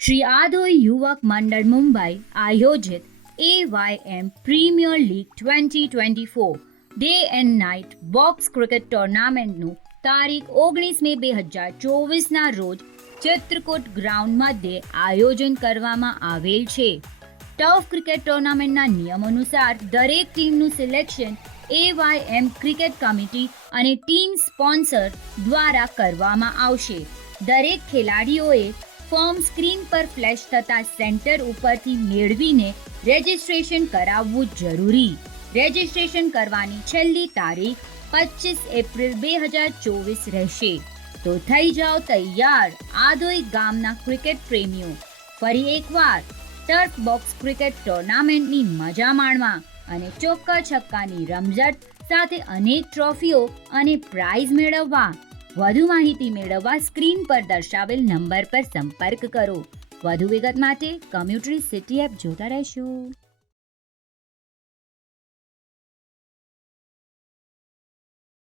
श्री आदोई युवक मंडल मुंबई आयोजित AYM premier league 2024 day and night box cricket ટુર્નામેન્ટનું તારીખ 19 મે 2024ના રોજ ચિત્રકૂટ ગ્રાઉન્ડ મધ્યે આયોજન કરવામાં આવેલ છે. ટફ ક્રિકેટ ટુર્નામેન્ટના નિયમ અનુસાર દરેક ટીમનું સિલેક્શન AYM ક્રિકેટ કમિટી અને ટીમ સ્પોન્સર દ્વારા કરવામાં આવશે. દરેક ખેલાડીઓએ ફોર્મ સ્ક્રીન પર ફ્લેશ થતા સેન્ટર ઉપરથી મેળવીને રજિસ્ટ્રેશન કરાવવું જરૂરી. રજિસ્ટ્રેશન કરવાની છેલ્લી તારીખ 25 એપ્રિલ 2024 રહેશે. તો થઈ જાઓ તૈયાર આદોઈ ગામના ક્રિકેટ પ્રેમીઓ, ફરી એકવાર ટર્ફ બોક્સ ક્રિકેટ ટુર્નામેન્ટની મજા માણવા અને ચોક્કા છક્કાની રમઝટ સાથે અનેક ટ્રોફીઓ અને પ્રાઇઝ મેળવવા. વધુ માહિતી મેળવવા સ્ક્રીન પર દર્શાવેલ નંબર પર સંપર્ક કરો. વધુ વિગત માટે કમ્યુટરી સિટી એપ જોતા રહેશો.